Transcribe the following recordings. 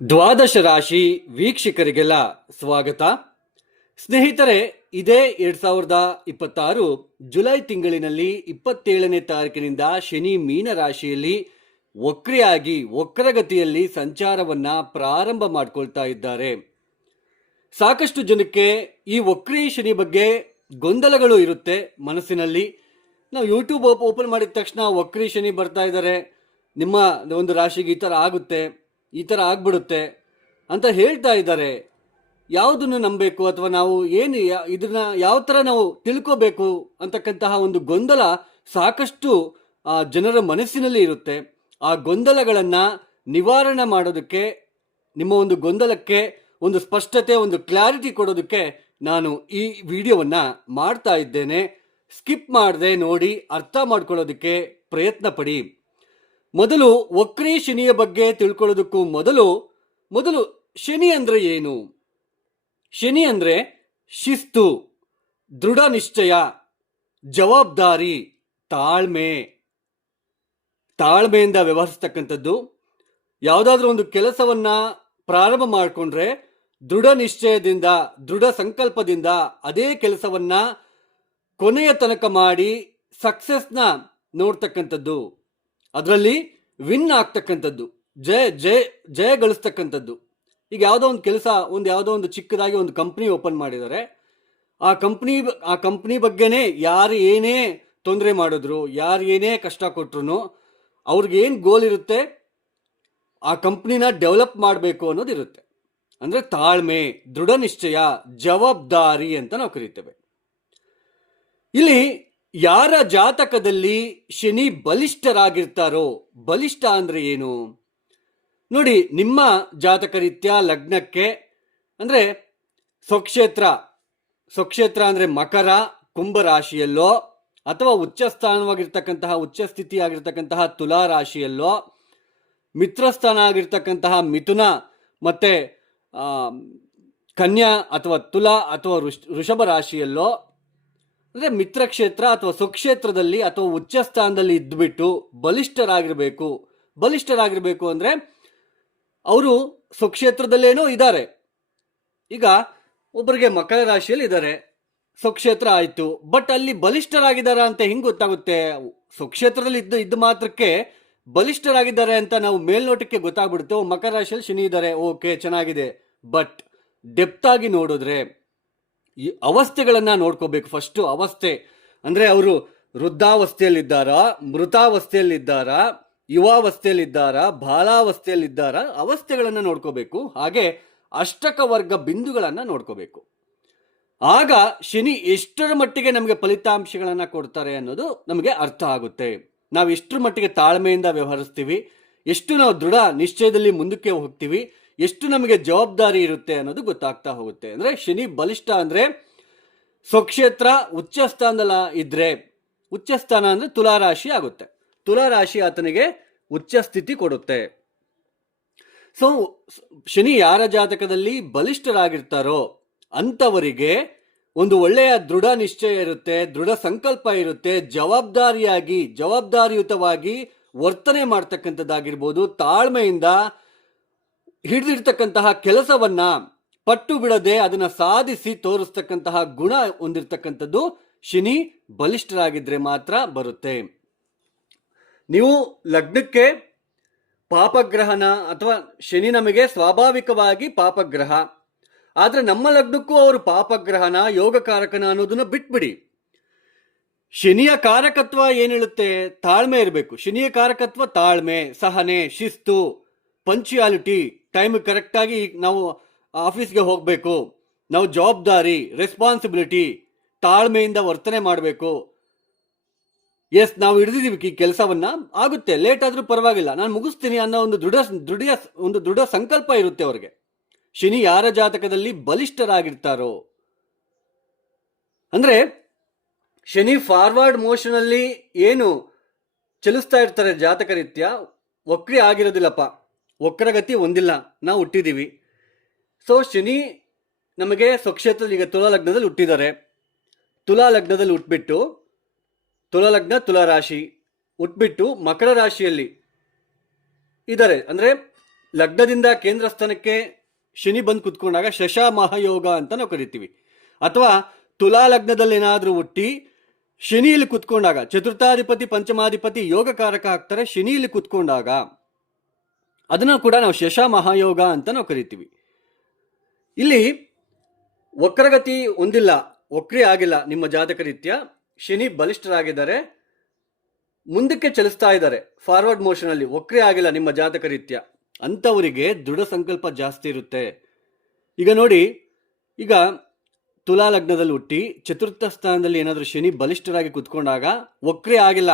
ದ್ವಾದಶ ರಾಶಿ ವೀಕ್ಷಕರಿಗೆಲ್ಲ ಸ್ವಾಗತ. ಸ್ನೇಹಿತರೆ, ಇದೇ 2026 ಜುಲೈ ತಿಂಗಳಿನಲ್ಲಿ 27ನೇ ತಾರೀಕಿನಿಂದ ಶನಿ ಮೀನ ರಾಶಿಯಲ್ಲಿ ವಕ್ರಿಯಾಗಿ ವಕ್ರಗತಿಯಲ್ಲಿ ಸಂಚಾರವನ್ನ ಪ್ರಾರಂಭ ಮಾಡ್ಕೊಳ್ತಾ ಇದ್ದಾರೆ. ಸಾಕಷ್ಟು ಜನಕ್ಕೆ ಈ ವಕ್ರಿ ಶನಿ ಬಗ್ಗೆ ಗೊಂದಲಗಳು ಇರುತ್ತೆ ಮನಸ್ಸಿನಲ್ಲಿ. ನಾವು ಯೂಟ್ಯೂಬ್ ಓಪನ್ ಮಾಡಿದ ತಕ್ಷಣ ವಕ್ರಿ ಶನಿ ಬರ್ತಾ ಇದ್ದಾರೆ, ನಿಮ್ಮ ಒಂದು ರಾಶಿಗೆ ಈ ಥರ ಆಗುತ್ತೆ, ಈ ಥರ ಆಗ್ಬಿಡುತ್ತೆ ಅಂತ ಹೇಳ್ತಾ ಇದ್ದಾರೆ. ಯಾವುದನ್ನು ನಂಬಬೇಕು ಅಥವಾ ನಾವು ಏನು ಇದನ್ನ ಯಾವ ಥರ ನಾವು ತಿಳ್ಕೋಬೇಕು ಅಂತಕ್ಕಂತಹ ಒಂದು ಗೊಂದಲ ಸಾಕಷ್ಟು ಜನರ ಮನಸ್ಸಿನಲ್ಲಿ ಇರುತ್ತೆ. ಆ ಗೊಂದಲಗಳನ್ನು ನಿವಾರಣೆ ಮಾಡೋದಕ್ಕೆ, ನಿಮ್ಮ ಒಂದು ಗೊಂದಲಕ್ಕೆ ಒಂದು ಸ್ಪಷ್ಟತೆ, ಒಂದು ಕ್ಲಾರಿಟಿ ಕೊಡೋದಕ್ಕೆ ನಾನು ಈ ವಿಡಿಯೋವನ್ನು ಮಾಡ್ತಾ ಇದ್ದೇನೆ. ಸ್ಕಿಪ್ ಮಾಡದೆ ನೋಡಿ, ಅರ್ಥ ಮಾಡ್ಕೊಳ್ಳೋದಕ್ಕೆ ಪ್ರಯತ್ನ ಪಡಿ. ಮೊದಲು ವಕ್ರಿ ಶನಿಯ ಬಗ್ಗೆ ತಿಳ್ಕೊಳ್ಳೋದಕ್ಕೂ ಮೊದಲು ಶನಿ ಅಂದ್ರೆ ಏನು? ಶನಿ ಅಂದ್ರೆ ಶಿಸ್ತು, ದೃಢ ನಿಶ್ಚಯ, ಜವಾಬ್ದಾರಿ, ತಾಳ್ಮೆಯಿಂದ ವ್ಯವಹರಿಸ್ತಕ್ಕಂಥದ್ದು. ಯಾವುದಾದ್ರೂ ಒಂದು ಕೆಲಸವನ್ನ ಪ್ರಾರಂಭ ಮಾಡಿಕೊಂಡ್ರೆ ದೃಢ ನಿಶ್ಚಯದಿಂದ, ದೃಢ ಸಂಕಲ್ಪದಿಂದ ಅದೇ ಕೆಲಸವನ್ನ ಕೊನೆಯ ತನಕ ಮಾಡಿ ಸಕ್ಸಸ್ನ ನೋಡ್ತಕ್ಕಂಥದ್ದು, ಅದರಲ್ಲಿ ವಿನ್ ಆಗ್ತಕ್ಕಂಥದ್ದು, ಜಯ ಗಳಿಸ್ತಕ್ಕಂಥದ್ದು. ಈಗ ಯಾವುದೋ ಒಂದು ಕೆಲಸ, ಯಾವುದೋ ಒಂದು ಚಿಕ್ಕದಾಗಿ ಒಂದು ಕಂಪ್ನಿ ಓಪನ್ ಮಾಡಿದ್ದಾರೆ. ಆ ಕಂಪ್ನಿ ಬಗ್ಗೆನೇ ಯಾರು ಏನೇ ತೊಂದರೆ ಮಾಡಿದ್ರು, ಯಾರು ಏನೇ ಕಷ್ಟ ಕೊಟ್ರು, ಅವ್ರಿಗೇನು ಗೋಲ್ ಇರುತ್ತೆ, ಆ ಕಂಪ್ನಿನ ಡೆವಲಪ್ ಮಾಡಬೇಕು ಅನ್ನೋದಿರುತ್ತೆ. ಅಂದರೆ ತಾಳ್ಮೆ, ದೃಢ ನಿಶ್ಚಯ, ಜವಾಬ್ದಾರಿ ಅಂತ ನಾವು ಕರಿತೇವೆ. ಇಲ್ಲಿ ಯಾರ ಜಾತಕದಲ್ಲಿ ಶನಿ ಬಲಿಷ್ಠರಾಗಿರ್ತಾರೋ, ಬಲಿಷ್ಠ ಅಂದ್ರೆ ಏನು ನೋಡಿ. ನಿಮ್ಮ ಜಾತಕ ರೀತ್ಯ ಲಗ್ನಕ್ಕೆ ಅಂದ್ರೆ ಸ್ವಕ್ಷೇತ್ರ ಅಂದ್ರೆ ಮಕರ, ಕುಂಭ ರಾಶಿಯಲ್ಲೋ, ಅಥವಾ ಉಚ್ಚ ಸ್ಥಾನವಾಗಿರ್ತಕ್ಕಂತಹ, ಉಚ್ಚ ಸ್ಥಿತಿ ಆಗಿರ್ತಕ್ಕಂತಹ ತುಲಾ ರಾಶಿಯಲ್ಲೋ, ಮಿತ್ರಸ್ಥಾನ ಆಗಿರ್ತಕ್ಕಂತಹ ಮಿಥುನ ಮತ್ತೆ ಕನ್ಯಾ ಅಥವಾ ತುಲಾ ಅಥವಾ ವೃಷಭ ರಾಶಿಯಲ್ಲೋ, ಅಂದರೆ ಮಿತ್ರ ಕ್ಷೇತ್ರ ಅಥವಾ ಸ್ವಕ್ಷೇತ್ರದಲ್ಲಿ ಅಥವಾ ಉಚ್ಚ ಸ್ಥಾನದಲ್ಲಿ ಇದ್ದುಬಿಟ್ಟು ಬಲಿಷ್ಠರಾಗಿರ್ಬೇಕು ಅಂದರೆ ಅವರು ಸ್ವಕ್ಷೇತ್ರದಲ್ಲೇನೋ ಇದ್ದಾರೆ. ಈಗ ಒಬ್ಬರಿಗೆ ಮಕರ ರಾಶಿಯಲ್ಲಿ ಇದ್ದಾರೆ, ಸ್ವಕ್ಷೇತ್ರ ಆಯಿತು, ಬಟ್ ಅಲ್ಲಿ ಬಲಿಷ್ಠರಾಗಿದ್ದಾರ ಅಂತ ಹೆಂಗೆ ಗೊತ್ತಾಗುತ್ತೆ? ಸ್ವಕ್ಷೇತ್ರದಲ್ಲಿ ಇದ್ದ ಮಾತ್ರಕ್ಕೆ ಬಲಿಷ್ಠರಾಗಿದ್ದಾರೆ ಅಂತ ನಾವು ಮೇಲ್ನೋಟಕ್ಕೆ ಗೊತ್ತಾಗ್ಬಿಡುತ್ತೆ. ಮಕರ ರಾಶಿಯಲ್ಲಿ ಶನಿ ಇದ್ದಾರೆ, ಓಕೆ ಚೆನ್ನಾಗಿದೆ. ಬಟ್ ಡೆಪ್ತ್ ಆಗಿ ನೋಡಿದ್ರೆ ಈ ಅವಸ್ಥೆಗಳನ್ನು ನೋಡ್ಕೋಬೇಕು. ಫಸ್ಟು ಅವಸ್ಥೆ ಅಂದರೆ ಅವರು ವೃದ್ಧಾವಸ್ಥೆಯಲ್ಲಿದ್ದಾರಾ, ಮೃತಾವಸ್ಥೆಯಲ್ಲಿದ್ದಾರಾ, ಯುವಾವಸ್ಥೆಯಲ್ಲಿದ್ದಾರಾ, ಬಾಲಾವಸ್ಥೆಯಲ್ಲಿದ್ದಾರಾ, ಅವಸ್ಥೆಗಳನ್ನು ನೋಡ್ಕೋಬೇಕು. ಹಾಗೆ ಅಷ್ಟಕ ವರ್ಗ ಬಿಂದುಗಳನ್ನು ನೋಡ್ಕೋಬೇಕು. ಆಗ ಶನಿ ಎಷ್ಟರ ಮಟ್ಟಿಗೆ ನಮಗೆ ಫಲಿತಾಂಶಗಳನ್ನು ಕೊಡ್ತಾರೆ ಅನ್ನೋದು ನಮಗೆ ಅರ್ಥ ಆಗುತ್ತೆ. ನಾವು ಎಷ್ಟರ ಮಟ್ಟಿಗೆ ತಾಳ್ಮೆಯಿಂದ ವ್ಯವಹರಿಸ್ತೀವಿ, ಎಷ್ಟು ನಾವು ದೃಢ ನಿಶ್ಚಯದಲ್ಲಿ ಮುಂದಕ್ಕೆ ಹೋಗ್ತೀವಿ, ಎಷ್ಟು ನಮಗೆ ಜವಾಬ್ದಾರಿ ಇರುತ್ತೆ ಅನ್ನೋದು ಗೊತ್ತಾಗ್ತಾ ಹೋಗುತ್ತೆ. ಅಂದರೆ ಶನಿ ಬಲಿಷ್ಠ ಅಂದರೆ ಸ್ವಕ್ಷೇತ್ರ ಉಚ್ಚ ಸ್ಥಾನದಲ್ಲ ಇದ್ರೆ, ಉಚ್ಚ ಸ್ಥಾನ ಅಂದರೆ ತುಲಾರಾಶಿ ಆಗುತ್ತೆ. ತುಲಾರಾಶಿ ಆತನಿಗೆ ಉಚ್ಚ ಸ್ಥಿತಿ ಕೊಡುತ್ತೆ. ಸೊ ಶನಿ ಯಾರ ಜಾತಕದಲ್ಲಿ ಬಲಿಷ್ಠರಾಗಿರ್ತಾರೋ ಅಂಥವರಿಗೆ ಒಂದು ಒಳ್ಳೆಯ ದೃಢ ನಿಶ್ಚಯ ಇರುತ್ತೆ, ದೃಢ ಸಂಕಲ್ಪ ಇರುತ್ತೆ, ಜವಾಬ್ದಾರಿಯುತವಾಗಿ ವರ್ತನೆ ಮಾಡ್ತಕ್ಕಂಥದ್ದಾಗಿರ್ಬೋದು, ತಾಳ್ಮೆಯಿಂದ ಹಿಡಿದಿರ್ತಕ್ಕಂತಹ ಕೆಲಸವನ್ನ ಪಟ್ಟು ಬಿಡದೆ ಅದನ್ನ ಸಾಧಿಸಿ ತೋರಿಸ್ತಕ್ಕಂತಹ ಗುಣ ಹೊಂದಿರತಕ್ಕಂಥದ್ದು ಶನಿ ಬಲಿಷ್ಠರಾಗಿದ್ರೆ ಮಾತ್ರ ಬರುತ್ತೆ. ನೀವು ಲಗ್ನಕ್ಕೆ ಪಾಪಗ್ರಹನ, ಅಥವಾ ಶನಿ ನಮಗೆ ಸ್ವಾಭಾವಿಕವಾಗಿ ಪಾಪಗ್ರಹ, ಆದ್ರೆ ನಮ್ಮ ಲಗ್ನಕ್ಕೂ ಅವರು ಪಾಪಗ್ರಹನ, ಯೋಗಕಾರಕನ ಅನ್ನೋದನ್ನ ಬಿಟ್ಬಿಡಿ. ಶನಿಯ ಕಾರಕತ್ವ ಏನ್ ಹೇಳುತ್ತೆ? ತಾಳ್ಮೆ ಇರಬೇಕು. ಶನಿಯ ಕಾರಕತ್ವ ತಾಳ್ಮೆ, ಸಹನೆ, ಶಿಸ್ತು, ಪಂಕ್ಚುಯಾಲಿಟಿ, ಟೈಮ್ ಕರೆಕ್ಟಾಗಿ ನಾವು ಆಫೀಸ್ಗೆ ಹೋಗಬೇಕು, ನಾವು ಜವಾಬ್ದಾರಿ, ರೆಸ್ಪಾನ್ಸಿಬಿಲಿಟಿ, ತಾಳ್ಮೆಯಿಂದ ವರ್ತನೆ ಮಾಡಬೇಕು. ಎಸ್, ನಾವು ಹಿಡಿದಿದ್ದೀವಿ ಈ ಕೆಲಸವನ್ನ, ಆಗುತ್ತೆ, ಲೇಟ್ ಆದ್ರೂ ಪರವಾಗಿಲ್ಲ, ನಾನು ಮುಗಿಸ್ತೀನಿ ಅನ್ನೋ ಒಂದು ದೃಢ ಸಂಕಲ್ಪ ಇರುತ್ತೆ ಅವ್ರಿಗೆ. ಶನಿ ಯಾರ ಜಾತಕದಲ್ಲಿ ಬಲಿಷ್ಠರಾಗಿರ್ತಾರೋ ಅಂದ್ರೆ ಶನಿ ಫಾರ್ವರ್ಡ್ ಮೋಷನ್ ಅಲ್ಲಿ ಏನು ಚಲಿಸ್ತಾ ಇರ್ತಾರೆ ಜಾತಕ ರೀತ್ಯ, ವಕ್ರಿ ಆಗಿರೋದಿಲ್ಲಪ್ಪ, ವಕ್ರಗತಿ ಹೊಂದಿಲ್ಲ, ನಾವು ಹುಟ್ಟಿದ್ದೀವಿ. ಸೊ ಶನಿ ನಮಗೆ ಸ್ವಕ್ಷೇತ್ರದಲ್ಲಿ, ಈಗ ತುಲಾ ಲಗ್ನದಲ್ಲಿ ಹುಟ್ಟಿದ್ದಾರೆ, ತುಲಾ ಲಗ್ನದಲ್ಲಿ ಹುಟ್ಬಿಟ್ಟು, ತುಲಾ ಲಗ್ನ ತುಲಾ ರಾಶಿ ಹುಟ್ಬಿಟ್ಟು ಮಕರ ರಾಶಿಯಲ್ಲಿ ಇದ್ದಾರೆ. ಅಂದರೆ ಲಗ್ನದಿಂದ ಕೇಂದ್ರ ಸ್ಥಾನಕ್ಕೆ ಶನಿ ಬಂದು ಕುತ್ಕೊಂಡಾಗ ಶಶ ಮಹಾಯೋಗ ಅಂತ ನಾವು ಕರಿತೀವಿ. ಅಥವಾ ತುಲಾ ಲಗ್ನದಲ್ಲಿ ಏನಾದರೂ ಹುಟ್ಟಿ ಶನಿಯಲ್ಲಿ ಕುತ್ಕೊಂಡಾಗ, ಚತುರ್ಥಾಧಿಪತಿ ಪಂಚಮಾಧಿಪತಿ ಯೋಗಕಾರಕ ಆಗ್ತಾರೆ, ಶನಿಯಲ್ಲಿ ಕುತ್ಕೊಂಡಾಗ ಅದನ್ನು ಕೂಡ ನಾವು ಶಶ ಮಹಾಯೋಗ ಅಂತ ನಾವು ಕರಿತೀವಿ. ಇಲ್ಲಿ ವಕ್ರಗತಿ ಹೊಂದಿಲ್ಲ, ವಕ್ರಿ ಆಗಿಲ್ಲ ನಿಮ್ಮ ಜಾತಕ ರೀತ್ಯ, ಶನಿ ಬಲಿಷ್ಠರಾಗಿದ್ದಾರೆ, ಮುಂದಕ್ಕೆ ಚಲಿಸ್ತಾ ಇದ್ದಾರೆ ಫಾರ್ವರ್ಡ್ ಮೋಷನ್ ಅಲ್ಲಿ, ವಕ್ರಿ ಆಗಿಲ್ಲ ನಿಮ್ಮ ಜಾತಕ ರೀತ್ಯ, ಅಂಥವರಿಗೆ ದೃಢ ಸಂಕಲ್ಪ ಜಾಸ್ತಿ ಇರುತ್ತೆ. ಈಗ ನೋಡಿ, ಈಗ ತುಲಾ ಲಗ್ನದಲ್ಲಿ ಹುಟ್ಟಿ ಚತುರ್ಥ ಸ್ಥಾನದಲ್ಲಿ ಏನಾದರೂ ಶನಿ ಬಲಿಷ್ಠರಾಗಿ ಕುತ್ಕೊಂಡಾಗ ವಕ್ರಿ ಆಗಿಲ್ಲ,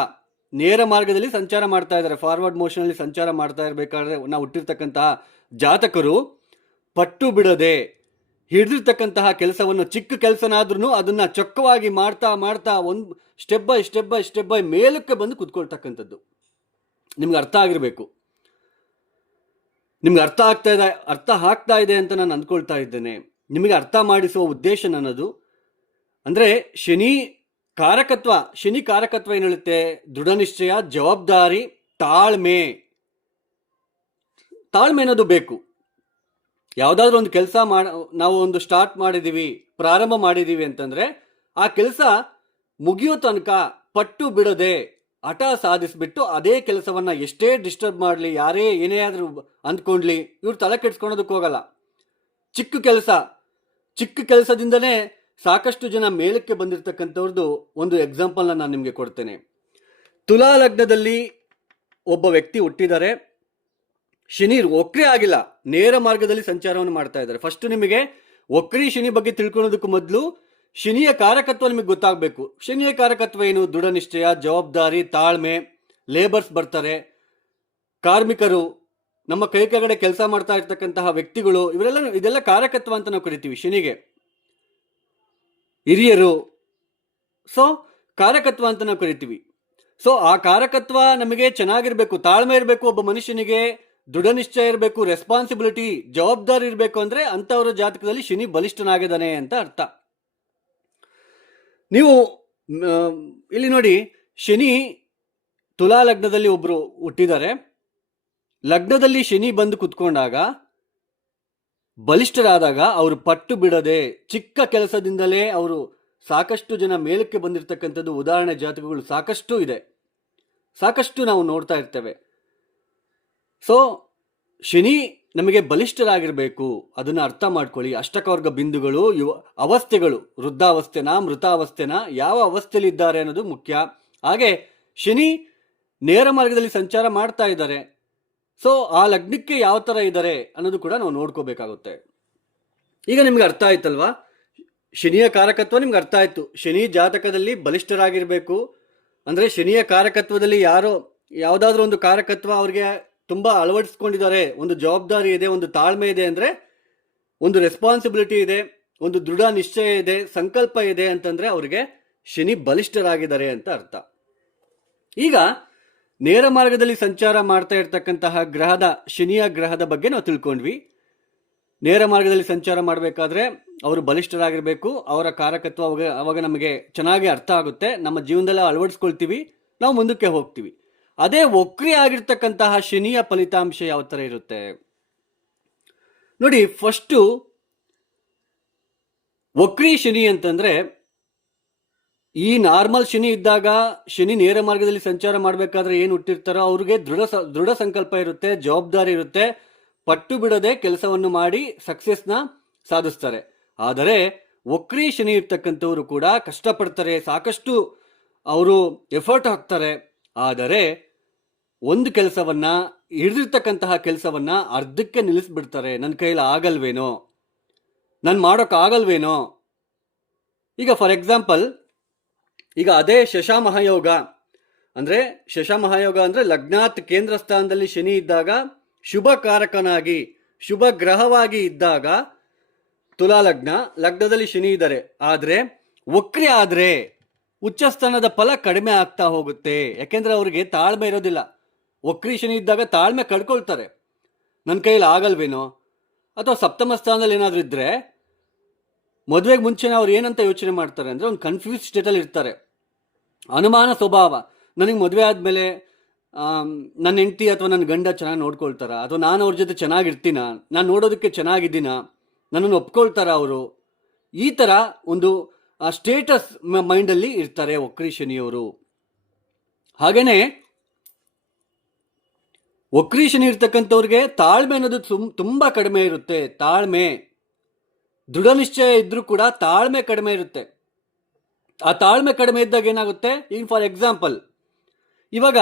ನೇರ ಮಾರ್ಗದಲ್ಲಿ ಸಂಚಾರ ಮಾಡ್ತಾ ಇದ್ದಾರೆ, ಫಾರ್ವರ್ಡ್ ಮೋಷನ್ ಅಲ್ಲಿ ಸಂಚಾರ ಮಾಡ್ತಾ ಇರಬೇಕಾದ್ರೆ ನಾವು ಹುಟ್ಟಿರ್ತಕ್ಕಂತಹ ಜಾತಕರು ಪಟ್ಟು ಬಿಡದೆ ಹಿಡಿದಿರ್ತಕ್ಕಂತಹ ಕೆಲಸವನ್ನು, ಚಿಕ್ಕ ಕೆಲಸನಾದ್ರೂ ಅದನ್ನ ಚೊಕ್ಕವಾಗಿ ಮಾಡ್ತಾ ಮಾಡ್ತಾ ಒಂದು ಸ್ಟೆಪ್ ಬೈ ಮೇಲಕ್ಕೆ ಬಂದು ಕುತ್ಕೊಳ್ತಕ್ಕಂಥದ್ದು. ನಿಮ್ಗೆ ಅರ್ಥ ಆಗಿರಬೇಕು, ನಿಮ್ಗೆ ಅರ್ಥ ಆಗ್ತಾ ಇದೆ ಅಂತ ನಾನು ಅಂದ್ಕೊಳ್ತಾ ಇದ್ದೇನೆ. ನಿಮಗೆ ಅರ್ಥ ಮಾಡಿಸುವ ಉದ್ದೇಶ ನನ್ನದು. ಅಂದ್ರೆ ಶನಿ ಕಾರಕತ್ವ ಏನು ಹೇಳುತ್ತೆ? ದೃಢ ನಿಶ್ಚಯ, ಜವಾಬ್ದಾರಿ, ತಾಳ್ಮೆ ಅನ್ನೋದು ಬೇಕು. ಯಾವುದಾದ್ರೂ ಒಂದು ಕೆಲಸ ನಾವು ಒಂದು ಸ್ಟಾರ್ಟ್ ಮಾಡಿದೀವಿ, ಪ್ರಾರಂಭ ಮಾಡಿದೀವಿ ಅಂತಂದ್ರೆ ಆ ಕೆಲಸ ಮುಗಿಯೋ ತನಕ ಪಟ್ಟು ಬಿಡದೆ ಹಠ ಸಾಧಿಸ್ಬಿಟ್ಟು ಅದೇ ಕೆಲಸವನ್ನ ಎಷ್ಟೇ ಡಿಸ್ಟರ್ಬ್ ಮಾಡಲಿ, ಯಾರೇ ಏನೇ ಆದ್ರೂ ಅಂದ್ಕೊಂಡ್ಲಿ, ಇವ್ರು ತಲೆ ಕೆಡ್ಸ್ಕೊಳೋದಕ್ಕೆ ಹೋಗಲ್ಲ. ಚಿಕ್ಕ ಕೆಲಸದಿಂದನೇ ಸಾಕಷ್ಟು ಜನ ಮೇಲಕ್ಕೆ ಬಂದಿರತಕ್ಕಂಥವ್ರದ್ದು ಒಂದು ಎಕ್ಸಾಂಪಲ್ನ ನಾನು ನಿಮಗೆ ಕೊಡ್ತೇನೆ. ತುಲಾ ಲಗ್ನದಲ್ಲಿ ಒಬ್ಬ ವ್ಯಕ್ತಿ ಹುಟ್ಟಿದ್ದಾರೆ, ಶನಿ ವಕ್ರಿ ಆಗಿಲ್ಲ, ನೇರ ಮಾರ್ಗದಲ್ಲಿ ಸಂಚಾರವನ್ನು ಮಾಡ್ತಾ ಇದ್ದಾರೆ. ಫಸ್ಟ್ ನಿಮಗೆ ವಕ್ರಿ ಶನಿ ಬಗ್ಗೆ ತಿಳ್ಕೊಳ್ಳೋದಕ್ಕೂ ಮೊದಲು ಶನಿಯ ಕಾರಕತ್ವ ನಿಮಗೆ ಗೊತ್ತಾಗಬೇಕು. ಶನಿಯ ಕಾರಕತ್ವ ಏನು? ದೃಢ ನಿಶ್ಚಯ, ಜವಾಬ್ದಾರಿ, ತಾಳ್ಮೆ, ಲೇಬರ್ಸ್ ಬರ್ತಾರೆ, ಕಾರ್ಮಿಕರು, ನಮ್ಮ ಕೈ ಕೆಳಗಡೆ ಕೆಲಸ ಮಾಡ್ತಾ ಇರ್ತಕ್ಕಂತಹ ವ್ಯಕ್ತಿಗಳು, ಇದೆಲ್ಲ ಕಾರಕತ್ವ ಅಂತ ನಾವು ಕರಿತೀವಿ ಶನಿಗೆ. ಹಿರಿಯರು, ಸೊ ಕಾರಕತ್ವ ಅಂತ ನಾವು ಕರಿತೀವಿ. ಸೊ ಆ ಕಾರಕತ್ವ ನಮಗೆ ಚೆನ್ನಾಗಿರ್ಬೇಕು, ತಾಳ್ಮೆ ಇರಬೇಕು, ಒಬ್ಬ ಮನುಷ್ಯನಿಗೆ ದೃಢ ನಿಶ್ಚಯ ಇರಬೇಕು, ರೆಸ್ಪಾನ್ಸಿಬಿಲಿಟಿ, ಜವಾಬ್ದಾರಿ ಇರಬೇಕು. ಅಂದ್ರೆ ಅಂತವರ ಜಾತಕದಲ್ಲಿ ಶನಿ ಬಲಿಷ್ಠನಾಗಿದ್ದಾನೆ ಅಂತ ಅರ್ಥ. ನೀವು ಇಲ್ಲಿ ನೋಡಿ, ಶನಿ ತುಲಾ ಲಗ್ನದಲ್ಲಿ ಒಬ್ರು ಹುಟ್ಟಿದ್ದಾರೆ, ಲಗ್ನದಲ್ಲಿ ಶನಿ ಬಂದು ಕುತ್ಕೊಂಡಾಗ, ಬಲಿಷ್ಠರಾದಾಗ ಅವರು ಪಟ್ಟು ಬಿಡದೆ ಚಿಕ್ಕ ಕೆಲಸದಿಂದಲೇ ಅವರು ಸಾಕಷ್ಟು ಜನ ಮೇಲಕ್ಕೆ ಬಂದಿರತಕ್ಕಂಥದ್ದು ಉದಾಹರಣೆ ಜಾತಕಗಳು ಸಾಕಷ್ಟು ಇದೆ, ಸಾಕಷ್ಟು ನಾವು ನೋಡ್ತಾ ಇರ್ತೇವೆ. ಸೊ ಶನಿ ನಮಗೆ ಬಲಿಷ್ಠರಾಗಿರ್ಬೇಕು, ಅದನ್ನ ಅರ್ಥ ಮಾಡ್ಕೊಳ್ಳಿ. ಅಷ್ಟಕವರ್ಗ ಬಿಂದುಗಳು, ಅವಸ್ಥೆಗಳು, ವೃದ್ಧಾವಸ್ಥೆನ, ಮೃತಾವಸ್ಥೆನ, ಯಾವ ಅವಸ್ಥೆಯಲ್ಲಿ ಇದ್ದಾರೆ ಅನ್ನೋದು ಮುಖ್ಯ. ಹಾಗೆ ಶನಿ ನೇರ ಮಾರ್ಗದಲ್ಲಿ ಸಂಚಾರ ಮಾಡ್ತಾ ಇದ್ದಾರೆ, ಸೊ ಆ ಲಗ್ನಕ್ಕೆ ಯಾವ ತರ ಇದ್ದಾರೆ ಅನ್ನೋದು ಕೂಡ ನಾವು ನೋಡ್ಕೋಬೇಕಾಗುತ್ತೆ. ಈಗ ನಿಮ್ಗೆ ಅರ್ಥ ಆಯ್ತಲ್ವಾ? ಶನಿಯ ಕಾರಕತ್ವ ನಿಮ್ಗೆ ಅರ್ಥ ಆಯ್ತು. ಶನಿ ಜಾತಕದಲ್ಲಿ ಬಲಿಷ್ಠರಾಗಿರ್ಬೇಕು ಅಂದ್ರೆ ಶನಿಯ ಕಾರಕತ್ವದಲ್ಲಿ ಯಾವುದಾದ್ರೂ ಒಂದು ಕಾರಕತ್ವ ಅವ್ರಿಗೆ ತುಂಬಾ ಅಳವಡಿಸ್ಕೊಂಡಿದ್ದಾರೆ, ಒಂದು ಜವಾಬ್ದಾರಿ ಇದೆ, ಒಂದು ತಾಳ್ಮೆ ಇದೆ, ಅಂದ್ರೆ ಒಂದು ರೆಸ್ಪಾನ್ಸಿಬಿಲಿಟಿ ಇದೆ, ಒಂದು ದೃಢ ನಿಶ್ಚಯ ಇದೆ, ಸಂಕಲ್ಪ ಇದೆ ಅಂತಂದ್ರೆ ಅವ್ರಿಗೆ ಶನಿ ಬಲಿಷ್ಠರಾಗಿದ್ದಾರೆ ಅಂತ ಅರ್ಥ. ಈಗ ನೇರ ಮಾರ್ಗದಲ್ಲಿ ಸಂಚಾರ ಮಾಡ್ತಾ ಇರ್ತಕ್ಕಂತಹ ಶನಿಯ ಗ್ರಹದ ಬಗ್ಗೆ ನಾವು ತಿಳ್ಕೊಂಡ್ವಿ. ನೇರ ಮಾರ್ಗದಲ್ಲಿ ಸಂಚಾರ ಮಾಡಬೇಕಾದ್ರೆ ಅವರು ಬಲಿಷ್ಠರಾಗಿರ್ಬೇಕು, ಅವರ ಕಾರಕತ್ವ ಅವಾಗ ನಮಗೆ ಚೆನ್ನಾಗಿ ಅರ್ಥ ಆಗುತ್ತೆ, ನಮ್ಮ ಜೀವನದಲ್ಲಿ ಅಳವಡಿಸ್ಕೊಳ್ತೀವಿ, ನಾವು ಮುಂದಕ್ಕೆ ಹೋಗ್ತೀವಿ. ಅದೇ ವಕ್ರಿ ಆಗಿರ್ತಕ್ಕಂತಹ ಶನಿಯ ಫಲಿತಾಂಶ ಯಾವ ತರ ಇರುತ್ತೆ ನೋಡಿ. ಫಸ್ಟು ವಕ್ರಿ ಶನಿ ಅಂತಂದ್ರೆ, ಈ ನಾರ್ಮಲ್ ಶನಿ ಇದ್ದಾಗ, ಶನಿ ನೇರ ಮಾರ್ಗದಲ್ಲಿ ಸಂಚಾರ ಮಾಡಬೇಕಾದ್ರೆ ಏನು ಹುಟ್ಟಿರ್ತಾರೋ ಅವ್ರಿಗೆ ದೃಢ ಸಂಕಲ್ಪ ಇರುತ್ತೆ, ಜವಾಬ್ದಾರಿ ಇರುತ್ತೆ, ಪಟ್ಟು ಬಿಡದೆ ಕೆಲಸವನ್ನು ಮಾಡಿ ಸಕ್ಸಸ್ನ ಸಾಧಿಸ್ತಾರೆ. ಆದರೆ ವಕ್ರಿ ಶನಿ ಇರ್ತಕ್ಕಂಥವ್ರು ಕೂಡ ಕಷ್ಟಪಡ್ತಾರೆ, ಸಾಕಷ್ಟು ಅವರು ಎಫರ್ಟ್ ಹಾಕ್ತಾರೆ, ಆದರೆ ಒಂದು ಕೆಲಸವನ್ನ, ಹಿಡಿದಿರ್ತಕ್ಕಂತಹ ಕೆಲಸವನ್ನ ಅರ್ಧಕ್ಕೆ ನಿಲ್ಲಿಸ್ಬಿಡ್ತಾರೆ. ನನ್ನ ಕೈಲಿ ಆಗಲ್ವೇನೋ, ನಾನು ಮಾಡೋಕ್ಕಾಗಲ್ವೇನೋ. ಈಗ ಫಾರ್ ಎಕ್ಸಾಂಪಲ್, ಈಗ ಅದೇ ಶಶ ಮಹಾಯೋಗ ಅಂದ್ರೆ ಲಗ್ನಾತ್ ಕೇಂದ್ರ ಸ್ಥಾನದಲ್ಲಿ ಶನಿ ಇದ್ದಾಗ, ಶುಭ ಕಾರಕನಾಗಿ, ಶುಭ ಗ್ರಹವಾಗಿ ಇದ್ದಾಗ, ತುಲಾ ಲಗ್ನದಲ್ಲಿ ಶನಿ ಇದ್ದಾರೆ, ಆದ್ರೆ ವಕ್ರಿ ಆದ್ರೆ ಉಚ್ಚಸ್ಥಾನದ ಫಲ ಕಡಿಮೆ ಆಗ್ತಾ ಹೋಗುತ್ತೆ. ಯಾಕೆಂದ್ರೆ ಅವ್ರಿಗೆ ತಾಳ್ಮೆ ಇರೋದಿಲ್ಲ. ವಕ್ರಿ ಶನಿ ಇದ್ದಾಗ ತಾಳ್ಮೆ ಕಳ್ಕೊಳ್ತಾರೆ, ನನ್ನ ಕೈಯಲ್ಲಿ ಆಗಲ್ವೇನೋ. ಅಥವಾ ಸಪ್ತಮ ಸ್ಥಾನದಲ್ಲಿ ಏನಾದರೂ ಇದ್ರೆ ಮದುವೆಗೆ ಮುಂಚೆನೇ ಅವ್ರು ಏನಂತ ಯೋಚನೆ ಮಾಡ್ತಾರೆ ಅಂದ್ರೆ ಒಂದು ಕನ್ಫ್ಯೂಸ್ ಸ್ಟೇಟಲ್ಲಿ ಇರ್ತಾರೆ, ಅನುಮಾನ ಸ್ವಭಾವ. ನನಗೆ ಮದುವೆ ಆದಮೇಲೆ ನನ್ನ ಹೆಂಡತಿ ಅಥವಾ ನನ್ನ ಗಂಡ ಚೆನ್ನಾಗಿ ನೋಡ್ಕೊಳ್ತಾರ, ಅಥವಾ ನಾನು ಅವ್ರ ಜೊತೆ ಚೆನ್ನಾಗಿರ್ತೀನ, ನಾನು ನೋಡೋದಕ್ಕೆ ಚೆನ್ನಾಗಿದ್ದೀನ, ನನ್ನನ್ನು ಒಪ್ಕೊಳ್ತಾರ ಅವರು, ಈ ಥರ ಒಂದು ಸ್ಟೇಟಸ್ ಮೈಂಡಲ್ಲಿ ಇರ್ತಾರೆ ವಕ್ರಿ ಶನಿಯವರು. ಹಾಗೇನೆ ವಕ್ರಿ ಶನಿ ಇರ್ತಕ್ಕಂಥವ್ರಿಗೆ ತಾಳ್ಮೆ ಅನ್ನೋದು ತುಂಬ ಕಡಿಮೆ ಇರುತ್ತೆ. ತಾಳ್ಮೆ, ದೃಢ ನಿಶ್ಚಯ ಇದ್ರೂ ಕೂಡ ತಾಳ್ಮೆ ಕಡಿಮೆ ಇರುತ್ತೆ. ಆ ತಾಳ್ಮೆ ಕಡಿಮೆ ಇದ್ದಾಗ ಏನಾಗುತ್ತೆ, ಈಗ ಫಾರ್ ಎಕ್ಸಾಂಪಲ್ ಇವಾಗ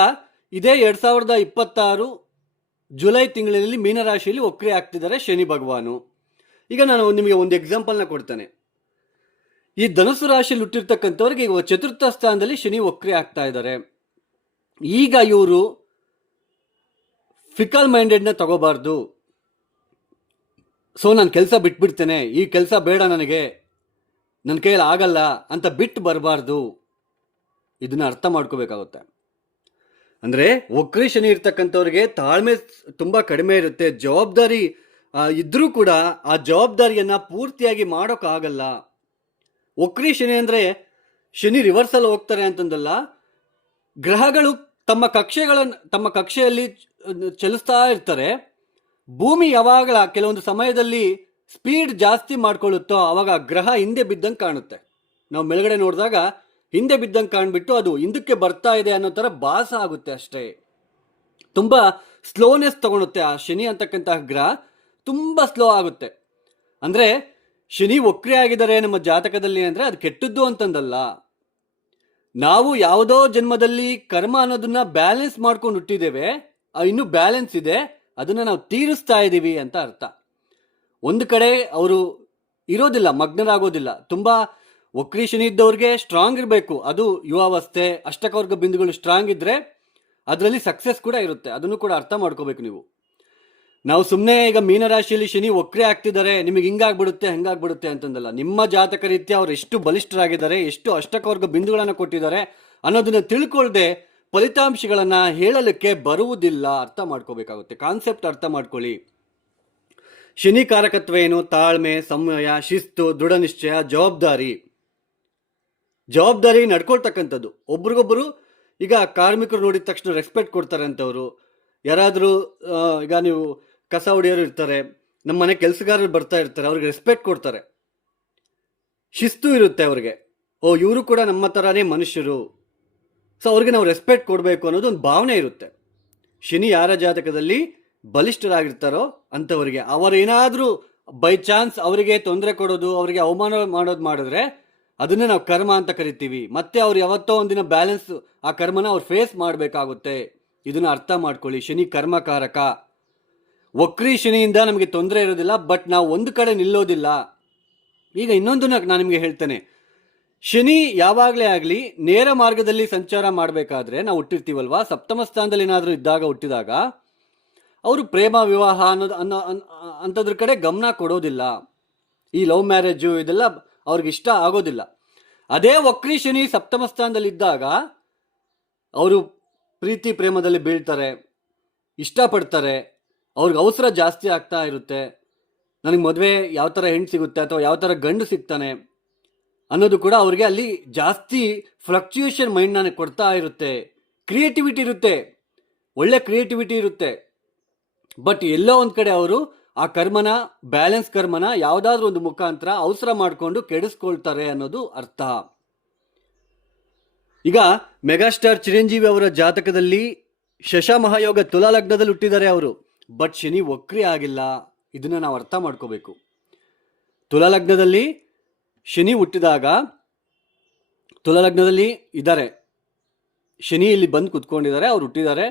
ಇದೇ 2026 ಜುಲೈ ತಿಂಗಳಿನಲ್ಲಿ ಮೀನರಾಶಿಯಲ್ಲಿ ವಕ್ರಿ ಆಗ್ತಿದ್ದಾರೆ ಶನಿ ಭಗವಾನು. ಈಗ ನಾನು ನಿಮಗೆ ಒಂದು ಎಕ್ಸಾಂಪಲ್ನ ಕೊಡ್ತೇನೆ. ಈ ಧನುಸು ರಾಶಿಯಲ್ಲಿ ಹುಟ್ಟಿರ್ತಕ್ಕಂಥವ್ರಿಗೆ ಈಗ ಚತುರ್ಥ ಸ್ಥಾನದಲ್ಲಿ ಶನಿ ವಕ್ರಿ ಆಗ್ತಾ ಇದ್ದಾರೆ. ಈಗ ಇವರು ಫಿಕಲ್ ಮೈಂಡೆಡ್ನ ತಗೋಬಾರ್ದು. ಸೊ ನಾನು ಕೆಲಸ ಬಿಟ್ಬಿಡ್ತೇನೆ, ಈ ಕೆಲಸ ಬೇಡ ನನಗೆ, ನನ್ನ ಕೈಯಲ್ಲಿ ಆಗಲ್ಲ ಅಂತ ಬಿಟ್ಟು ಬರಬಾರ್ದು. ಇದನ್ನ ಅರ್ಥ ಮಾಡ್ಕೋಬೇಕಾಗುತ್ತೆ. ಅಂದರೆ ವಕ್ರಿ ಶನಿ ಇರ್ತಕ್ಕಂಥವ್ರಿಗೆ ತಾಳ್ಮೆ ತುಂಬ ಕಡಿಮೆ ಇರುತ್ತೆ. ಜವಾಬ್ದಾರಿ ಇದ್ರೂ ಕೂಡ ಆ ಜವಾಬ್ದಾರಿಯನ್ನು ಪೂರ್ತಿಯಾಗಿ ಮಾಡೋಕ್ಕಾಗಲ್ಲ. ವಕ್ರಿ ಶನಿ ಅಂದರೆ ಶನಿ ರಿವರ್ಸಲ್ಲಿ ಹೋಗ್ತಾರೆ ಅಂತಂದಲ್ಲ, ಗ್ರಹಗಳು ತಮ್ಮ ಕಕ್ಷೆಯಲ್ಲಿ ಚಲಿಸ್ತಾ ಇರ್ತಾರೆ. ಭೂಮಿ ಯಾವಾಗ ಕೆಲವೊಂದು ಸಮಯದಲ್ಲಿ ಸ್ಪೀಡ್ ಜಾಸ್ತಿ ಮಾಡ್ಕೊಳ್ಳುತ್ತೋ ಆವಾಗ ಗ್ರಹ ಹಿಂದೆ ಬಿದ್ದಂಗೆ ಕಾಣುತ್ತೆ. ನಾವು ಮೇಲ್ಗಡೆ ನೋಡಿದಾಗ ಹಿಂದೆ ಬಿದ್ದಂಗೆ ಕಾಣ್ಬಿಟ್ಟು ಅದು ಹಿಂದಕ್ಕೆ ಬರ್ತಾ ಇದೆ ಅನ್ನೋ ಥರ ಭಾಸ ಆಗುತ್ತೆ ಅಷ್ಟೇ. ತುಂಬ ಸ್ಲೋನೆಸ್ ತಗೊಳುತ್ತೆ. ಆ ಶನಿ ಅಂತಕ್ಕಂತಹ ಗ್ರಹ ತುಂಬ ಸ್ಲೋ ಆಗುತ್ತೆ. ಅಂದರೆ ಶನಿ ವಕ್ರಿ ಆಗಿದ್ದಾರೆ ನಮ್ಮ ಜಾತಕದಲ್ಲಿ ಅಂದರೆ ಅದು ಕೆಟ್ಟದ್ದು ಅಂತಂದಲ್ಲ. ನಾವು ಯಾವುದೋ ಜನ್ಮದಲ್ಲಿ ಕರ್ಮ ಅನ್ನೋದನ್ನ ಬ್ಯಾಲೆನ್ಸ್ ಮಾಡ್ಕೊಂಡು ಹುಟ್ಟಿದ್ದೇವೆ, ಇನ್ನೂ ಬ್ಯಾಲೆನ್ಸ್ ಇದೆ, ಅದನ್ನು ನಾವು ತೀರಿಸ್ತಾ ಇದ್ದೀವಿ ಅಂತ ಅರ್ಥ. ಒಂದು ಕಡೆ ಅವರು ಇರೋದಿಲ್ಲ, ಮಗ್ನರಾಗೋದಿಲ್ಲ. ತುಂಬ ವಕ್ರಿ ಶನಿ ಇದ್ದವ್ರಿಗೆ ಸ್ಟ್ರಾಂಗ್ ಇರಬೇಕು. ಅದು ಯುವಾವಸ್ಥೆ, ಅಷ್ಟಕವರ್ಗ ಬಿಂದುಗಳು ಸ್ಟ್ರಾಂಗ್ ಇದ್ದರೆ ಅದರಲ್ಲಿ ಸಕ್ಸಸ್ ಕೂಡ ಇರುತ್ತೆ. ಅದನ್ನು ಕೂಡ ಅರ್ಥ ಮಾಡ್ಕೋಬೇಕು ನೀವು. ನಾವು ಸುಮ್ಮನೆ ಈಗ ಮೀನರಾಶಿಯಲ್ಲಿ ಶನಿ ವಕ್ರಿ ಆಗ್ತಿದ್ದಾರೆ, ನಿಮಗೆ ಹಿಂಗಾಗ್ಬಿಡುತ್ತೆ ಹಂಗಾಗ್ಬಿಡುತ್ತೆ ಅಂತಂದಲ್ಲ. ನಿಮ್ಮ ಜಾತಕ ರೀತ್ಯ ಅವ್ರು ಎಷ್ಟು ಬಲಿಷ್ಠರಾಗಿದ್ದಾರೆ, ಎಷ್ಟು ಅಷ್ಟಕವರ್ಗ ಬಿಂದುಗಳನ್ನು ಕೊಟ್ಟಿದ್ದಾರೆ ಅನ್ನೋದನ್ನ ತಿಳ್ಕೊಳ್ದೆ ಫಲಿತಾಂಶಗಳನ್ನು ಹೇಳಲಿಕ್ಕೆ ಬರುವುದಿಲ್ಲ. ಅರ್ಥ ಮಾಡ್ಕೋಬೇಕಾಗುತ್ತೆ. ಕಾನ್ಸೆಪ್ಟ್ ಅರ್ಥ ಮಾಡ್ಕೊಳ್ಳಿ. ಶನಿ ಕಾರಕತ್ವ ಏನು? ತಾಳ್ಮೆ, ಸಮಯ, ಶಿಸ್ತು, ದೃಢ ನಿಶ್ಚಯ, ಜವಾಬ್ದಾರಿ ನಡ್ಕೊಳ್ತಕ್ಕಂಥದ್ದು. ಒಬ್ರಿಗೊಬ್ಬರು ಈಗ ಕಾರ್ಮಿಕರು ನೋಡಿದ ತಕ್ಷಣ ರೆಸ್ಪೆಕ್ಟ್ ಕೊಡ್ತಾರೆ ಅಂತವರು. ಯಾರಾದರೂ ಈಗ ನೀವು ಕಸ ಹೊಡೆಯೋರು ಇರ್ತಾರೆ, ನಮ್ಮ ಮನೆ ಕೆಲಸಗಾರರು ಬರ್ತಾ ಇರ್ತಾರೆ, ಅವ್ರಿಗೆ ರೆಸ್ಪೆಕ್ಟ್ ಕೊಡ್ತಾರೆ. ಶಿಸ್ತು ಇರುತ್ತೆ ಅವ್ರಿಗೆ. ಇವರು ಕೂಡ ನಮ್ಮ ಥರನೇ ಮನುಷ್ಯರು, ಸೊ ಅವ್ರಿಗೆ ನಾವು ರೆಸ್ಪೆಕ್ಟ್ ಕೊಡಬೇಕು ಅನ್ನೋದು ಒಂದು ಭಾವನೆ ಇರುತ್ತೆ. ಶನಿ ಯಾರ ಜಾತಕದಲ್ಲಿ ಬಲಿಷ್ಠರಾಗಿರ್ತಾರೋ ಅಂಥವರಿಗೆ, ಅವರೇನಾದರೂ ಬೈ ಚಾನ್ಸ್ ಅವರಿಗೆ ತೊಂದರೆ ಕೊಡೋದು, ಅವರಿಗೆ ಅವಮಾನ ಮಾಡಿದ್ರೆ ಅದನ್ನೇ ನಾವು ಕರ್ಮ ಅಂತ ಕರಿತೀವಿ. ಮತ್ತೆ ಅವ್ರು ಯಾವತ್ತೋ ಒಂದಿನ ಬ್ಯಾಲೆನ್ಸ್ ಆ ಕರ್ಮನ ಅವ್ರು ಫೇಸ್ ಮಾಡಬೇಕಾಗುತ್ತೆ. ಇದನ್ನು ಅರ್ಥ ಮಾಡ್ಕೊಳ್ಳಿ. ಶನಿ ಕರ್ಮಕಾರಕ. ವಕ್ರಿ ಶನಿಯಿಂದ ನಮಗೆ ತೊಂದರೆ ಇರೋದಿಲ್ಲ, ಬಟ್ ನಾವು ಒಂದು ಕಡೆ ನಿಲ್ಲೋದಿಲ್ಲ. ಈಗ ಇನ್ನೊಂದನ್ನ ನಾನು ನಿಮಗೆ ಹೇಳ್ತೇನೆ. ಶನಿ ಯಾವಾಗಲೇ ಆಗಲಿ ನೇರ ಮಾರ್ಗದಲ್ಲಿ ಸಂಚಾರ ಮಾಡಬೇಕಾದ್ರೆ ನಾವು ಹುಟ್ಟಿರ್ತೀವಲ್ವಾ, ಸಪ್ತಮ ಸ್ಥಾನದಲ್ಲಿ ಏನಾದರೂ ಹುಟ್ಟಿದಾಗ ಅವರು ಪ್ರೇಮ ವಿವಾಹ ಅಂಥದ್ರ ಕಡೆ ಗಮನ ಕೊಡೋದಿಲ್ಲ. ಈ ಲವ್ ಮ್ಯಾರೇಜು ಇದೆಲ್ಲ ಅವ್ರಿಗೆ ಇಷ್ಟ ಆಗೋದಿಲ್ಲ. ಅದೇ ವಕ್ರಿ ಶನಿ ಸಪ್ತಮ ಸ್ಥಾನದಲ್ಲಿದ್ದಾಗ ಅವರು ಪ್ರೀತಿ ಪ್ರೇಮದಲ್ಲಿ ಬೀಳ್ತಾರೆ, ಇಷ್ಟಪಡ್ತಾರೆ, ಅವ್ರಿಗೆ ಅವಸರ ಜಾಸ್ತಿ ಆಗ್ತಾ ಇರುತ್ತೆ. ನನಗೆ ಮದುವೆ ಯಾವ ಥರ ಹೆಣ್ಣು ಸಿಗುತ್ತೆ ಅಥವಾ ಯಾವ ಥರ ಗಂಡು ಸಿಗ್ತಾನೆ ಅನ್ನೋದು ಕೂಡ ಅವ್ರಿಗೆ ಅಲ್ಲಿ ಜಾಸ್ತಿ ಫ್ಲಕ್ಚುಯೇಷನ್ ಮೈಂಡ್ನ ಕೊಡ್ತಾ ಇರುತ್ತೆ. ಕ್ರಿಯೇಟಿವಿಟಿ ಇರುತ್ತೆ, ಒಳ್ಳೆ ಕ್ರಿಯೇಟಿವಿಟಿ ಇರುತ್ತೆ, ಬಟ್ ಎಲ್ಲೋ ಒಂದು ಕಡೆ ಅವರು ಆ ಕರ್ಮನ, ಬ್ಯಾಲೆನ್ಸ್ ಕರ್ಮನ ಯಾವುದಾದ್ರೂ ಒಂದು ಮುಖಾಂತರ ಅವಸರ ಮಾಡಿಕೊಂಡು ಕೆಡಿಸ್ಕೊಳ್ತಾರೆ ಅನ್ನೋದು ಅರ್ಥ. ಈಗ ಮೆಗಾಸ್ಟಾರ್ ಚಿರಂಜೀವಿ ಅವರ ಜಾತಕದಲ್ಲಿ ಶಶ ಮಹಾಯೋಗ ತುಲಾ ಲಗ್ನದಲ್ಲಿ ಹುಟ್ಟಿದ್ದಾರೆ ಅವರು, ಬಟ್ ಶನಿ ವಕ್ರಿ ಆಗಿಲ್ಲ. ಇದನ್ನ ನಾವು ಅರ್ಥ ಮಾಡ್ಕೋಬೇಕು. ತುಲಾ ಲಗ್ನದಲ್ಲಿ ಶನಿ ಹುಟ್ಟಿದಾಗ, ತುಲಾ ಲಗ್ನದಲ್ಲಿ ಇದ್ದಾರೆ, ಶನಿ ಇಲ್ಲಿ ಬಂದು ಕುತ್ಕೊಂಡಿದ್ದಾರೆ, ಅವ್ರು ಹುಟ್ಟಿದ್ದಾರೆ.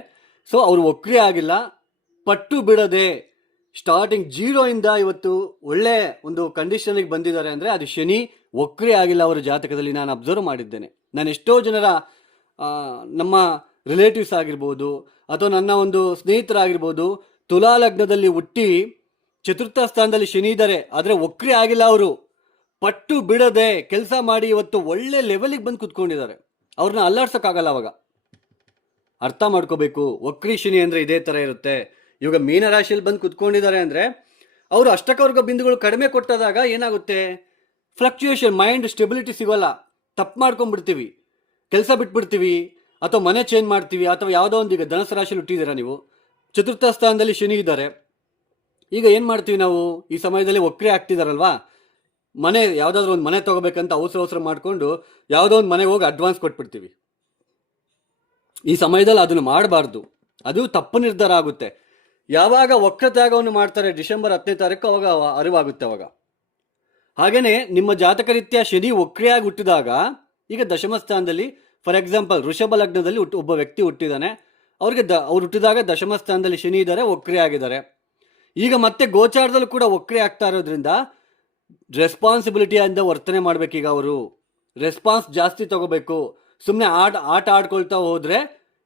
ಸೊ ಅವರು ವಕ್ರಿ ಆಗಿಲ್ಲ. ಪಟ್ಟು ಬಿಡದೆ ಸ್ಟಾರ್ಟಿಂಗ್ 0 ಇಂದ ಇವತ್ತು ಒಳ್ಳೆ ಒಂದು ಕಂಡೀಷನ್ಗೆ ಬಂದಿದ್ದಾರೆ ಅಂದರೆ ಅದು ಶನಿ ವಕ್ರಿ ಆಗಿಲ್ಲ ಅವರ ಜಾತಕದಲ್ಲಿ. ನಾನು ಅಬ್ಸರ್ವ್ ಮಾಡಿದ್ದೇನೆ. ನಾನು ಎಷ್ಟೋ ಜನರ ನಮ್ಮ ರಿಲೇಟಿವ್ಸ್ ಆಗಿರ್ಬೋದು ಅಥವಾ ನನ್ನ ಒಂದು ಸ್ನೇಹಿತರಾಗಿರ್ಬೋದು ತುಲಾ ಲಗ್ನದಲ್ಲಿ ಹುಟ್ಟಿ ಚತುರ್ಥ ಸ್ಥಾನದಲ್ಲಿ ಶನಿ ಇದ್ದಾರೆ, ಆದರೆ ವಕ್ರಿ ಆಗಿಲ್ಲ. ಅವರು ಪಟ್ಟು ಬಿಡದೆ ಕೆಲಸ ಮಾಡಿ ಇವತ್ತು ಒಳ್ಳೆ ಲೆವೆಲಿಗೆ ಬಂದು ಕುತ್ಕೊಂಡಿದ್ದಾರೆ. ಅವ್ರನ್ನ ಅಲ್ಲಾಡ್ಸೋಕ್ಕಾಗಲ್ಲ. ಅವಾಗ ಅರ್ಥ ಮಾಡ್ಕೋಬೇಕು. ವಕ್ರಿ ಶನಿ ಅಂದರೆ ಇದೇ ಥರ ಇರುತ್ತೆ. ಇವಾಗ ಮೀನರಾಶಿಯಲ್ಲಿ ಬಂದು ಕುತ್ಕೊಂಡಿದ್ದಾರೆ ಅಂದರೆ ಅವರು ಅಷ್ಟಕವರ್ಗ ಬಿಂದುಗಳು ಕಡಿಮೆ ಕೊಟ್ಟಾದಾಗ ಏನಾಗುತ್ತೆ, ಫ್ಲಕ್ಚುಯೇಷನ್, ಮೈಂಡ್ ಸ್ಟೆಬಿಲಿಟಿ ಸಿಗೋಲ್ಲ, ತಪ್ಪು ಮಾಡ್ಕೊಂಡ್ಬಿಡ್ತೀವಿ, ಕೆಲಸ ಬಿಟ್ಬಿಡ್ತೀವಿ, ಅಥವಾ ಮನೆ ಚೇಂಜ್ ಮಾಡ್ತೀವಿ, ಅಥವಾ ಯಾವುದೋ ಒಂದು, ಈಗ ಧನಸು ರಾಶಿಯಲ್ಲಿ ಹುಟ್ಟಿದ್ದೀರಾ ನೀವು, ಚತುರ್ಥ ಸ್ಥಾನದಲ್ಲಿ ಶನಿ ಇದ್ದಾರೆ. ಈಗ ಏನು ಮಾಡ್ತೀವಿ ನಾವು, ಈ ಸಮಯದಲ್ಲಿ ವಕ್ರಿ ಆಗ್ತಿದಾರಲ್ವಾ, ಮನೆ ಯಾವುದಾದ್ರೂ ಒಂದು ಮನೆ ತೊಗೋಬೇಕಂತ ಅವಸರ ಮಾಡಿಕೊಂಡು ಯಾವುದೋ ಒಂದು ಮನೆಗೆ ಹೋಗಿ ಅಡ್ವಾನ್ಸ್ ಕೊಟ್ಬಿಡ್ತೀವಿ. ಈ ಸಮಯದಲ್ಲಿ ಅದನ್ನು ಮಾಡಬಾರ್ದು, ಅದು ತಪ್ಪು ನಿರ್ಧಾರ ಆಗುತ್ತೆ. ಯಾವಾಗ ವಕ್ರತ್ಯಾಗವನ್ನು ಮಾಡ್ತಾರೆ ಡಿಸೆಂಬರ್ 10ನೇ ತಾರೀಕು, ಅವಾಗ ಅರಿವಾಗುತ್ತೆ ಅವಾಗ. ಹಾಗೇನೆ ನಿಮ್ಮ ಜಾತಕ ರೀತ್ಯ ಶನಿ ವಕ್ರಿಯಾಗಿ ಹುಟ್ಟಿದಾಗ, ಈಗ ದಶಮ ಸ್ಥಾನದಲ್ಲಿ ಫಾರ್ ಎಕ್ಸಾಂಪಲ್ ವೃಷಭ ಲಗ್ನದಲ್ಲಿ ಒಬ್ಬ ವ್ಯಕ್ತಿ ಹುಟ್ಟಿದಾನೆ, ಅವ್ರು ಹುಟ್ಟಿದಾಗ ದಶಮ ಸ್ಥಾನದಲ್ಲಿ ಶನಿ ಇದ್ದಾರೆ, ವಕ್ರಿ ಆಗಿದ್ದಾರೆ. ಈಗ ಮತ್ತೆ ಗೋಚಾರದಲ್ಲೂ ಕೂಡ ವಕ್ರಿ ಆಗ್ತಾ ಇರೋದ್ರಿಂದ ರೆಸ್ಪಾನ್ಸಿಬಿಲಿಟಿಯಿಂದ ವರ್ತನೆ ಮಾಡ್ಬೇಕೀಗ. ಅವರು ರೆಸ್ಪಾನ್ಸ್ ಜಾಸ್ತಿ ತಗೋಬೇಕು. ಸುಮ್ಮನೆ ಆಟ ಆಡ್ಕೊಳ್ತಾ ಹೋದ್ರೆ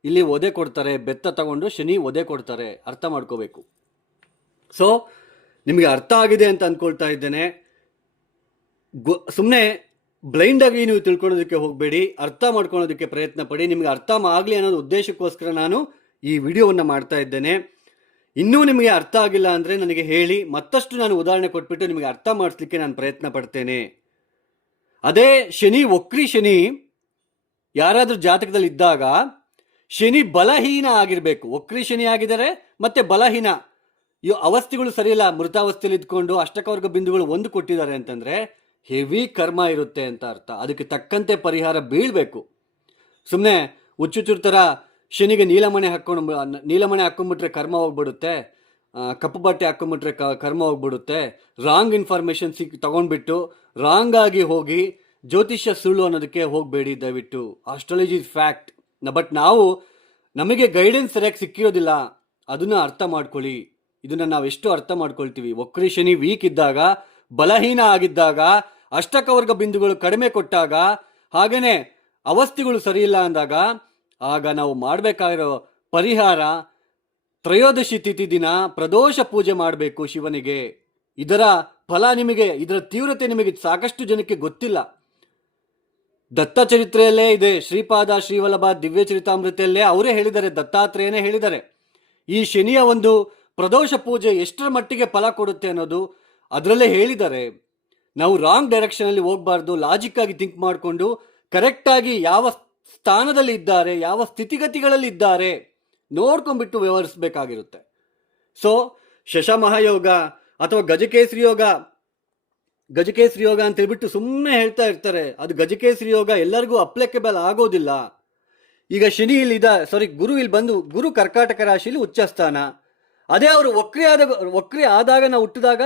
ಇಲ್ಲಿ ಒದೆ ಕೊಡ್ತಾರೆ, ಬೆತ್ತ ತಗೊಂಡು ಶನಿ ಒದೆ ಕೊಡ್ತಾರೆ, ಅರ್ಥ ಮಾಡ್ಕೋಬೇಕು. ಸೊ ನಿಮಗೆ ಅರ್ಥ ಆಗಿದೆ ಅಂತ ಅಂದ್ಕೊಳ್ತಾ ಇದ್ದೇನೆ. ಸುಮ್ಮನೆ ಬ್ಲೈಂಡ್ ಆಗಿ ನೀವು ತಿಳ್ಕೊಳ್ಳೋದಕ್ಕೆ ಹೋಗಬೇಡಿ, ಅರ್ಥ ಮಾಡ್ಕೊಳ್ಳೋದಕ್ಕೆ ಪ್ರಯತ್ನ ಪಡಿ. ನಿಮಗೆ ಅರ್ಥ ಆಗಲಿ ಅನ್ನೋದು ಉದ್ದೇಶಕ್ಕೋಸ್ಕರ ನಾನು ಈ ವಿಡಿಯೋವನ್ನು ಮಾಡ್ತಾ ಇದ್ದೇನೆ. ಇನ್ನೂ ನಿಮಗೆ ಅರ್ಥ ಆಗಿಲ್ಲ ಅಂದರೆ ನನಗೆ ಹೇಳಿ, ಮತ್ತಷ್ಟು ನಾನು ಉದಾಹರಣೆ ಕೊಟ್ಬಿಟ್ಟು ನಿಮಗೆ ಅರ್ಥ ಮಾಡಿಸ್ಲಿಕ್ಕೆ ನಾನು ಪ್ರಯತ್ನ ಪಡ್ತೇನೆ. ಅದೇ ಶನಿ ವಕ್ರಿ ಶನಿ ಯಾರಾದರೂ ಜಾತಕದಲ್ಲಿ ಇದ್ದಾಗ ಶನಿ ಬಲಹೀನ ಆಗಿರಬೇಕು. ವಕ್ರಿ ಶನಿ ಆಗಿದ್ದಾರೆ ಮತ್ತೆ ಬಲಹೀನ, ಈ ಅವಸ್ಥೆಗಳು ಸರಿಯಿಲ್ಲ, ಮೃತಾವಸ್ಥೆಯಲ್ಲಿ ಇದ್ಕೊಂಡು ಅಷ್ಟಕವರ್ಗ ಬಿಂದುಗಳು ಒಂದು ಕೊಟ್ಟಿದ್ದಾರೆ ಅಂತಂದ್ರೆ ಹೆವಿ ಕರ್ಮ ಇರುತ್ತೆ ಅಂತ ಅರ್ಥ. ಅದಕ್ಕೆ ತಕ್ಕಂತೆ ಪರಿಹಾರ ಬೀಳ್ಬೇಕು. ಸುಮ್ಮನೆ ಹುಚ್ಚುಚ್ಚುರ್ ಥರ ಶನಿಗೆ ನೀಲಮಣಿ ಹಾಕೊಂಡ್ಬಿಟ್ರೆ ಕರ್ಮ ಹೋಗ್ಬಿಡುತ್ತೆ, ಕಪ್ಪು ಬಟ್ಟೆ ಹಾಕೊಂಡ್ಬಿಟ್ರೆ ಕರ್ಮ ಹೋಗ್ಬಿಡುತ್ತೆ, ರಾಂಗ್ ಇನ್ಫಾರ್ಮೇಶನ್ ತಗೊಂಡ್ಬಿಟ್ಟು ರಾಂಗ್ ಆಗಿ ಹೋಗಿ ಜ್ಯೋತಿಷ್ಯ ಸುಳ್ಳು ಅನ್ನೋದಕ್ಕೆ ಹೋಗಬೇಡಿ ದಯವಿಟ್ಟು. Astrology is fact. ಬಟ್ ನಮಗೆ ಗೈಡೆನ್ಸ್ ಸರಿಯಾಗಿ ಸಿಕ್ಕಿರೋದಿಲ್ಲ, ಅದನ್ನ ಅರ್ಥ ಮಾಡ್ಕೊಳ್ಳಿ. ಇದನ್ನ ನಾವೆಷ್ಟು ಅರ್ಥ ಮಾಡ್ಕೊಳ್ತೀವಿ, ವಕ್ರಿ ಶನಿ ವೀಕ್ ಇದ್ದಾಗ, ಬಲಹೀನ ಆಗಿದ್ದಾಗ, ಅಷ್ಟಕವರ್ಗ ಬಿಂದುಗಳು ಕಡಿಮೆ ಕೊಟ್ಟಾಗ, ಹಾಗೇನೆ ಅವಸ್ಥೆಗಳು ಸರಿಯಿಲ್ಲ ಅಂದಾಗ, ಆಗ ನಾವು ಮಾಡಬೇಕಾಗಿರೋ ಪರಿಹಾರ ತ್ರಯೋದಶಿ ತಿಥಿ ದಿನ ಪ್ರದೋಷ ಪೂಜೆ ಮಾಡಬೇಕು ಶಿವನಿಗೆ. ಇದರ ಫಲ ನಿಮಗೆ, ಇದರ ತೀವ್ರತೆ ನಿಮಗೆ ಸಾಕಷ್ಟು ಜನಕ್ಕೆ ಗೊತ್ತಿಲ್ಲ. ದತ್ತ ಚರಿತ್ರೆಯಲ್ಲೇ ಇದೆ, ಶ್ರೀಪಾದ ಶ್ರೀವಲ್ಲಭ ದಿವ್ಯ ಚರಿತಾಮೃತೆಯಲ್ಲೇ ಅವರೇ ಹೇಳಿದ್ದಾರೆ, ದತ್ತಾತ್ರೇಯನೇ ಹೇಳಿದ್ದಾರೆ. ಈ ಶನಿಯ ಒಂದು ಪ್ರದೋಷ ಪೂಜೆ ಎಷ್ಟರ ಮಟ್ಟಿಗೆ ಫಲ ಕೊಡುತ್ತೆ ಅನ್ನೋದು ಅದರಲ್ಲೇ ಹೇಳಿದ್ದಾರೆ. ನಾವು ರಾಂಗ್ ಡೈರೆಕ್ಷನಲ್ಲಿ ಹೋಗಬಾರ್ದು, ಲಾಜಿಕ್ ಆಗಿ ಥಿಂಕ್ ಮಾಡಿಕೊಂಡು ಕರೆಕ್ಟಾಗಿ ಯಾವ ಸ್ಥಾನದಲ್ಲಿ ಇದ್ದಾರೆ, ಯಾವ ಸ್ಥಿತಿಗತಿಗಳಲ್ಲಿ ಇದ್ದಾರೆ ನೋಡ್ಕೊಂಡ್ಬಿಟ್ಟು ವ್ಯವಹರಿಸಬೇಕಾಗಿರುತ್ತೆ. ಸೊ ಶಶಮಹಾಯೋಗ ಅಥವಾ ಗಜಕೇಸರಿ ಯೋಗ ಅಂತ ಹೇಳ್ಬಿಟ್ಟು ಸುಮ್ಮನೆ ಹೇಳ್ತಾ ಇರ್ತಾರೆ. ಅದು ಗಜಕೇಸರಿ ಯೋಗ ಎಲ್ಲರಿಗೂ ಅಪ್ಲಿಕೇಬಲ್ ಆಗೋದಿಲ್ಲ. ಈಗ ಶನಿ ಗುರು ಇಲ್ಲಿ ಬಂದು, ಗುರು ಕರ್ಕಾಟಕ ರಾಶಿಯಲ್ಲಿ ಉಚ್ಚ ಸ್ಥಾನ. ಅದೇ ಅವರು ವಕ್ರಿ ಆದಾಗ ನಾವು ಹುಟ್ಟಿದಾಗ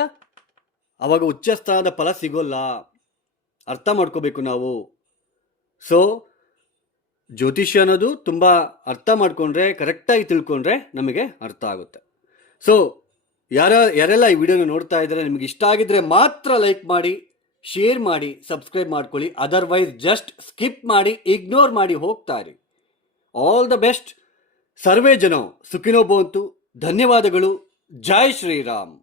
ಅವಾಗ ಉಚ್ಚ ಸ್ಥಾನದ ಫಲ ಸಿಗೋಲ್ಲ. ಅರ್ಥ ಮಾಡ್ಕೋಬೇಕು ನಾವು. ಸೊ ಜ್ಯೋತಿಷ್ಯ ಅನ್ನೋದು ತುಂಬ ಅರ್ಥ ಮಾಡ್ಕೊಂಡ್ರೆ, ಕರೆಕ್ಟಾಗಿ ತಿಳ್ಕೊಂಡ್ರೆ ನಮಗೆ ಅರ್ಥ ಆಗುತ್ತೆ. ಸೊ ಯಾರೆಲ್ಲ ಈ ವಿಡಿಯೋನ ನೋಡ್ತಾ ಇದ್ದಾರೆ, ನಿಮಗೆ ಇಷ್ಟ ಆಗಿದ್ರೆ ಮಾತ್ರ ಲೈಕ್ ಮಾಡಿ, ಶೇರ್ ಮಾಡಿ, ಸಬ್ಸ್ಕ್ರೈಬ್ ಮಾಡ್ಕೊಳ್ಳಿ. ಅದರ್ವೈಸ್ ಜಸ್ಟ್ ಸ್ಕಿಪ್ ಮಾಡಿ, ಇಗ್ನೋರ್ ಮಾಡಿ ಹೋಗ್ತಾ ಇರಿ. All the best. ಸರ್ವೇ ಜನ ಸುಖಿನೋ ಭವಂತು. ಧನ್ಯವಾದಗಳು. ಜೈ ಶ್ರೀರಾಮ್.